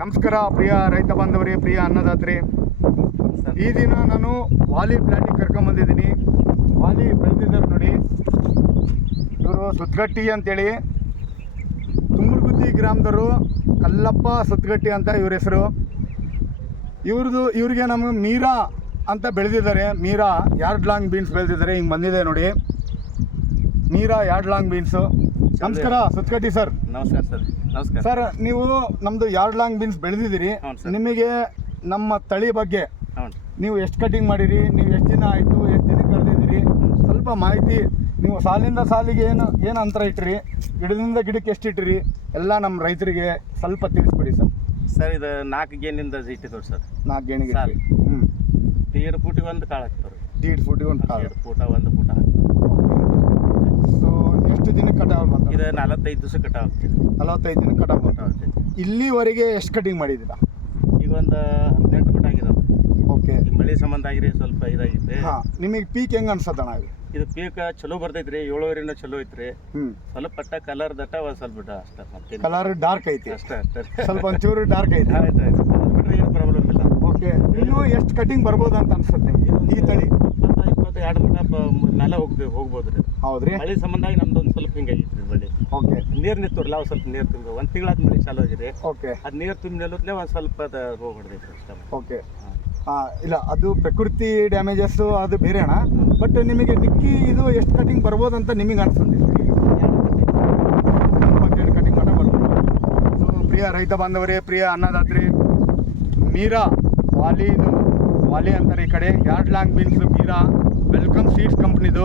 ನಮಸ್ಕಾರ ಪ್ರಿಯ ರೈತ ಬಾಂಧವರೇ, ಪ್ರಿಯ ಅನ್ನದಾತ್ರಿ. ಈ ದಿನ ನಾನು ವಾಲಿ ಪ್ಲಾಟಿಗೆ ಕರ್ಕೊಂಬಂದಿದ್ದೀನಿ. ವಾಲಿ ಬೆಳೆದಿದ್ದಾರೆ ನೋಡಿ. ಇವರು ಸುತ್ತಗಟ್ಟಿ ಅಂತೇಳಿ, ತುಮರಗುತ್ತಿ ಗ್ರಾಮದವರು. ಕಲ್ಲಪ್ಪ ಸುತ್ತಗಟ್ಟಿ ಅಂತ ಇವ್ರ ಹೆಸರು. ಇವ್ರಿಗೆ ನಮಗೆ ಮೀರಾ ಅಂತ ಬೆಳೆದಿದ್ದಾರೆ. ಮೀರಾ ಯಾರ್ಡ್ ಲಾಂಗ್ ಬೀನ್ಸ್ ಬೆಳೆದಿದ್ದಾರೆ. ಹಿಂಗೆ ಬಂದಿದೆ ನೋಡಿ, ಮೀರಾ ಯಾರ್ಡ್ ಲಾಂಗ್ ಬೀನ್ಸು. ನಮಸ್ಕಾರ ಸುತ್ತಗಟ್ಟಿ ಸರ್. ನಮಸ್ಕಾರ ಸರ್. ನಮಸ್ಕಾರ ಸರ್. ನೀವು ನಮ್ಮದು ಯಾರ್ಡ್ ಲಾಂಗ್ ಬೀನ್ಸ್ ಬೆಳೆದಿದ್ದೀರಿ. ನಿಮಗೆ ನಮ್ಮ ತಳಿ ಬಗ್ಗೆ ನೀವು ಎಷ್ಟು ಕಟಿಂಗ್ ಮಾಡಿರಿ, ನೀವು ಎಷ್ಟು ದಿನ ಆಯಿತು, ಎಷ್ಟು ದಿನಕ್ಕೆ ಕರೆದಿದ್ದೀರಿ, ಸ್ವಲ್ಪ ಮಾಹಿತಿ. ನೀವು ಸಾಲಿಂದ ಸಾಲಿಗೆ ಏನು ಅಂತರ ಇಟ್ಟಿರಿ, ಗಿಡದಿಂದ ಗಿಡಕ್ಕೆ ಎಷ್ಟು ಇಟ್ಟಿರಿ, ಎಲ್ಲ ನಮ್ಮ ರೈತರಿಗೆ ಸ್ವಲ್ಪ ತಿಳಿಸ್ಕೊಡಿ ಸರ್. ಸರ್, ಇದು 4 ಗೇಣಿಂದ ಇಟ್ಟಿದ್ರು ಸರ್. 4 ಗೇಣಿಗೆ. 2 ಫೂಟಿಗೆ ಒಂದು ಕಾಳು ಹಾಕ್ತಾರೆ. 2 ಫೂಟಿಗೆ ಒಂದು ಕಾಳು. 2 ಫೂಟ ಒಂದು ಫೂಟ. ಸೊ ಎಷ್ಟು ದಿನಕ್ಕೆ ಕಟಾವು ಬಂತು? ಇದು 45 ದಿವಸ ಕಟಾವು ಆಗ್ತದೆ. 45 ದಿನಕ್ಕೆ ಕಟಾವು ಬಂತು. ಇಲ್ಲಿವರೆಗೆ ಎಷ್ಟು ಕಟಿಂಗ್ ಮಾಡಿದ್ದೀರಾ? ಈಗ ಒಂದು 18 ಫೂಟ್ ಆಗಿದಾವೆ. ಓಕೆ. ಈ ಮಳೆ ಸಂಬಂಧ ಆಗಿರಿ ಸ್ವಲ್ಪ ಇದಾಗಿದೆ. ಹಾಂ. ನಿಮಗೆ ಪೀಕ್ ಹೆಂಗೆ ಅನ್ಸತ್ತಣ್ಣ? ಇದು ಪೀಕ್ ಚಲೋ ಬರ್ತೈತ್ರಿ. 7ವರೆನೂ ಚಲೋ ಐತ್ರಿ. ಸ್ವಲ್ಪ ಪಟ್ಟ ಕಲರ್ ದಟ್ಟ ಒಂದು ಸ್ವಲ್ಪ ಬಿಟ್ಟ ಅಷ್ಟೇ. ಮತ್ತೆ ಕಲರ್ ಡಾರ್ಕ್ ಐತಿ ಅಷ್ಟೇ. ಸ್ವಲ್ಪ ಒಂಚೂರು ಡಾರ್ಕ್ ಐತಿ. ಆಯ್ತು. ಬಿಟ್ಟರೆ ಏನು ಪ್ರಾಬ್ಲಮ್ ಇಲ್ಲ. ಓಕೆ. ಇನ್ನೂ ಎಷ್ಟು ಕಟಿಂಗ್ ಬರ್ಬೋದು ಅಂತ ಅನ್ಸುತ್ತೆ ನಿಮ್ಗೆ ಈ ತಳಿ? 22 ಮೀಟ ಮೇಲೆ ಹೋಗ್ಬೋದು ರೀ. ಹೌದ್ರಿ. ಮಳೆ ಸಂಬಂಧ ಆಗಿ ನಮ್ದು ಒಂದು ಸ್ವಲ್ಪ ಹಿಂಗಾಗಿತ್ತು ಬಳ್ಳಿ. ಓಕೆ. ನೀರು ನಿಂತವ್ರಲ್ಲ, ಒಂದು ಸ್ವಲ್ಪ ನೀರು ತುಂಬ 1 ತಿಂಗಳಾದ ಮಳೆ ಚಾಲೂ ಆಗಿದೆ. ಓಕೆ. ಅದು ನೀರು ತುಂಬ ನಿಲ್ಲುತ್ತಲೇ ಒಂದು ಸ್ವಲ್ಪ ರೋಗ ಹೊಡೆದೈತೆ ಅಷ್ಟೇ. ಓಕೆ. ಇಲ್ಲ, ಅದು ಪ್ರಕೃತಿ ಡ್ಯಾಮೇಜಸ್ಸು ಅದು ಬೇರೆ ಅಣ್ಣ. ಬಟ್ ನಿಮಗೆ ನಿಕ್ಕಿ ಇದು ಎಷ್ಟು ಕಟಿಂಗ್ ಬರ್ಬೋದು ಅಂತ ನಿಮಗೆ ಅನ್ಸುತ್ತೆ? 2 ಕಟಿಂಗ್ ಮಾಡ ಬರ್ಬೋದು. ಸೊ ಪ್ರಿಯ ರೈತ ಬಾಂಧವರೇ, ಪ್ರಿಯ ಅನ್ನದಾತ್ರಿ, ಮೀರಾ ವಾಲಿ ಅಂತಾರೆ ಈ ಕಡೆ. Yard long beans Meera welcome seeds ಕಂಪ್ನಿದು.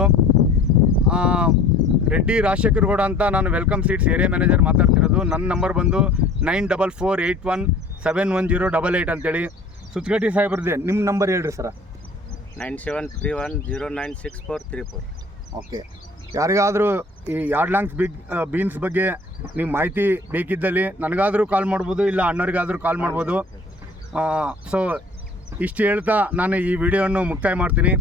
ರೆಡ್ಡಿ ರಾಜಶೇಖರ್ ಗೌಡ ಅಂತ ನಾನು ವೆಲ್ಕಮ್ ಸೀಡ್ಸ್ ಏರಿಯಾ ಮ್ಯಾನೇಜರ್ ಮಾತಾಡ್ತಿರೋದು. ನನ್ನ ನಂಬರ್ ಬಂದು 9448171088 ಅಂತೇಳಿ. ಸುತ್ತಗಟ್ಟಿ ಸಾಹೇಬ್ರದ್ದೆ ನಿಮ್ಮ ನಂಬರ್ ಹೇಳ್ರಿ ಸರ. 9731096434. ಓಕೆ. ಯಾರಿಗಾದರೂ ಈ ಯಾರ್ಡ್ ಲಾಂಗ್ಸ್ ಬೀನ್ಸ್ ಬಗ್ಗೆ ನೀವು ಮಾಹಿತಿ ಬೇಕಿದ್ದಲ್ಲಿ ನನಗಾದರೂ ಕಾಲ್ ಮಾಡ್ಬೋದು, ಇಲ್ಲ ಅಣ್ಣರಿಗಾದರೂ ಕಾಲ್ ಮಾಡ್ಬೋದು. ಸೊ ಇಷ್ಟು ಹೇಳ್ತಾ ನಾನು ಈ ವಿಡಿಯೋವನ್ನು ಮುಕ್ತಾಯ ಮಾಡ್ತೀನಿ.